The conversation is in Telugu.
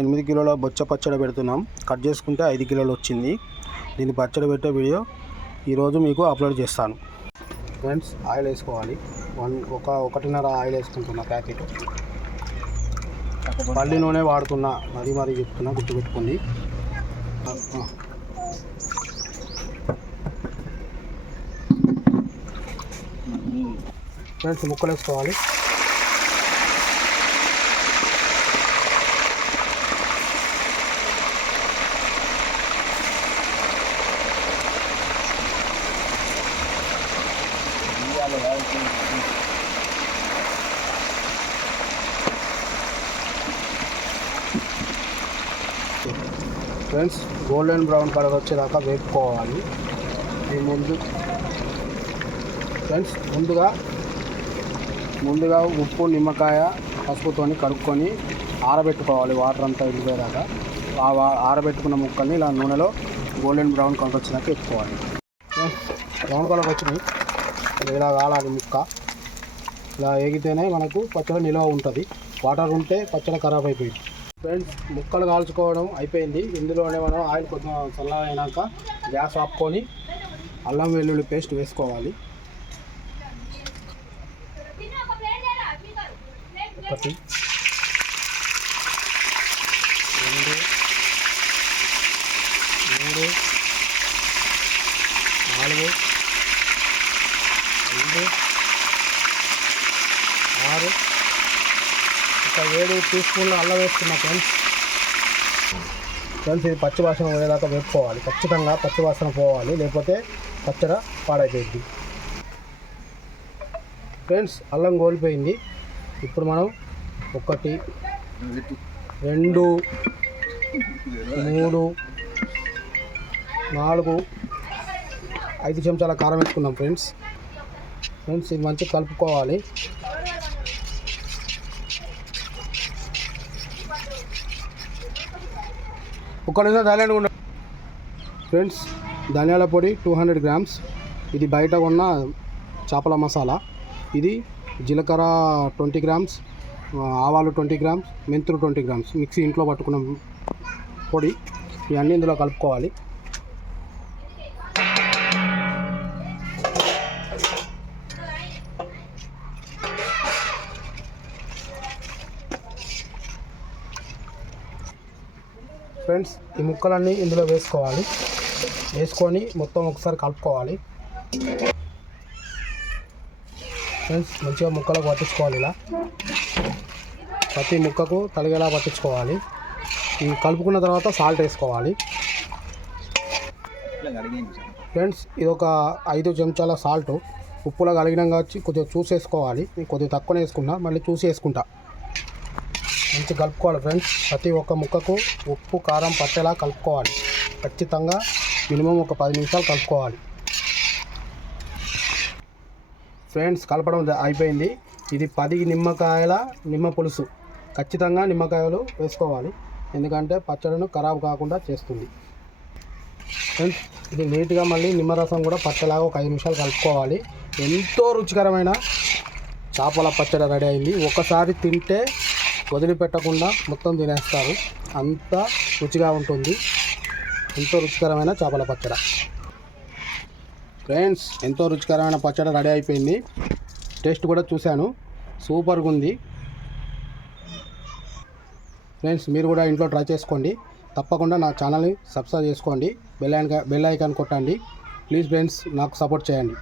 ఎనిమిది కిలోల బొచ్చ పచ్చడి పెడుతున్నాం. కట్ చేసుకుంటే ఐదు కిలోలు వచ్చింది. దీన్ని పచ్చడి పెట్టే వీడియో ఈరోజు మీకు అప్లోడ్ చేస్తాను. ఫ్రెండ్స్ ఆయిల్ వేసుకోవాలి. వన్ ఒక ఒకటిన్నర ఆయిల్ వేసుకుంటున్నా ప్యాకెట్. పల్లి నూనె వాడుతున్నా. మరీ మరీ చెప్తున్నా గుర్తుపెట్టుకోండి. ఫ్రెండ్స్ ముక్కలు వేసుకోవాలి. ఫ్రెండ్స్ గోల్డెన్ బ్రౌన్ కలర్ వచ్చేదాకా వేపుకోవాలి. ఈ ముందు ఫ్రెండ్స్ ముందుగా ముందుగా ఉప్పు నిమ్మకాయ పసుపుతోని కడుక్కొని ఆరబెట్టుకోవాలి వాటర్ అంతా వెళ్ళిపోయేదాకా ఆ వా- ఆరబెట్టుకున్న ముక్కల్ని ఇలా నూనెలో గోల్డెన్ బ్రౌన్ కలర్ వచ్చినాక ఎత్తుకోవాలి బ్రౌన్ కలర్ వచ్చినాయి. ఇలా కాలాలి ముక్క. ఇలా ఏగితేనే మనకు పచ్చడి నిల్వ ఉంటుంది. వాటర్ ఉంటే పచ్చడి ఖరాబ్ అయిపోయింది. ఫ్రెండ్స్ ముక్కలు కాల్చుకోవడం అయిపోయింది. ఇందులోనే మనం ఆయిల్ కొంచెం చల్లగా గ్యాస్ ఆపుకొని అల్లం వెల్లుల్లి పేస్ట్ వేసుకోవాలి. ఒకటి. రెండు. మూడు. నాలుగు. ఐదు ఆరు. ఒక ఏడు టీ స్పూన్లు అల్లం వేసుకున్నా ఫ్రెండ్స్. ఫ్రెండ్స్ ఇది పచ్చి వాసన పోయేదాకా వేపుకోవాలి. ఖచ్చితంగా పచ్చివాసన పోవాలి. లేకపోతే పచ్చడ పాడైపోయింది ఫ్రెండ్స్ అల్లం కోల్పోయింది ఇప్పుడు మనం ఒకటి రెండు మూడు నాలుగు ఐదు చెంచాల కారం వేసుకున్నాం ఫ్రెండ్స్. ఫ్రెండ్స్ ఇది మంచిగా కలుపుకోవాలి ఒక సైలెంట్గా ఉండ. ఫ్రెండ్స్ ధనియాల పొడి టూ హండ్రెడ్ గ్రామ్స్ ఇది బయట ఉన్న చేపల మసాలా. ఇది జీలకర్ర ట్వంటీ గ్రామ్స్ ఆవాలు ట్వంటీ గ్రామ్స్ మెంతులు ట్వంటీ గ్రామ్స్ మిక్సీ ఇంట్లో పట్టుకున్న పొడి. ఇవన్నీ ఇందులో కలుపుకోవాలి. ఫ్రెండ్స్ ఈ ముక్కలన్నీ ఇందులో వేసుకోవాలి. వేసుకొని మొత్తం ఒకసారి కలుపుకోవాలి. ఫ్రెండ్స్ మంచిగా ముక్కలకు పట్టించుకోవాలి ఇలా. ప్రతి ముక్కకు తలిగేలా పట్టించుకోవాలి. ఈ కలుపుకున్న తర్వాత సాల్ట్ వేసుకోవాలి. ఫ్రెండ్స్ ఇది ఒక ఐదు చెంచాల సాల్ట్. ఉప్పులో కలిగినంగా వచ్చి కొద్దిగా చూసేసుకోవాలి. కొద్దిగా తక్కువనే వేసుకున్నా మళ్ళీ చూసి వేసుకుంటా. మంచి కలుపుకోవాలి ఫ్రెండ్స్. ప్రతి ఒక్క ముక్కకు ఉప్పు కారం పట్టేలా కలుపుకోవాలి. ఖచ్చితంగా మినిమం ఒక పది నిమిషాలు కలుపుకోవాలి. ఫ్రెండ్స్ కలపడం అయిపోయింది. ఇది పది నిమ్మకాయల నిమ్మ పులుసు. ఖచ్చితంగా నిమ్మకాయలు వేసుకోవాలి. ఎందుకంటే పచ్చడిను ఖరాబ్ కాకుండా చేస్తుంది. ఫ్రెండ్స్ ఇది నీట్గా మళ్ళీ నిమ్మరసం కూడా పచ్చలాగా ఒక ఐదు నిమిషాలు కలుపుకోవాలి. ఎంతో రుచికరమైన చేపల పచ్చడి రెడీ అయింది. ఒకసారి తింటే వదిలిపెట్టకుండా మొత్తం తినేస్తారు. అంత రుచిగా ఉంటుంది. ఎంతో రుచికరమైన చేపల పచ్చడి. ఫ్రెండ్స్ ఎంతో రుచికరమైన పచ్చడి రెడీ అయిపోయింది. టేస్ట్ కూడా చూశాను. సూపర్గా ఉంది. ఫ్రెండ్స్ మీరు కూడా ఇంట్లో ట్రై చేసుకోండి. తప్పకుండా నా ఛానల్ని సబ్స్క్రైబ్ చేసుకోండి. బెల్ ఐకాన్ బెల్ ఐకాన్ కొట్టండి. ప్లీజ్ ఫ్రెండ్స్ నాకు సపోర్ట్ చేయండి.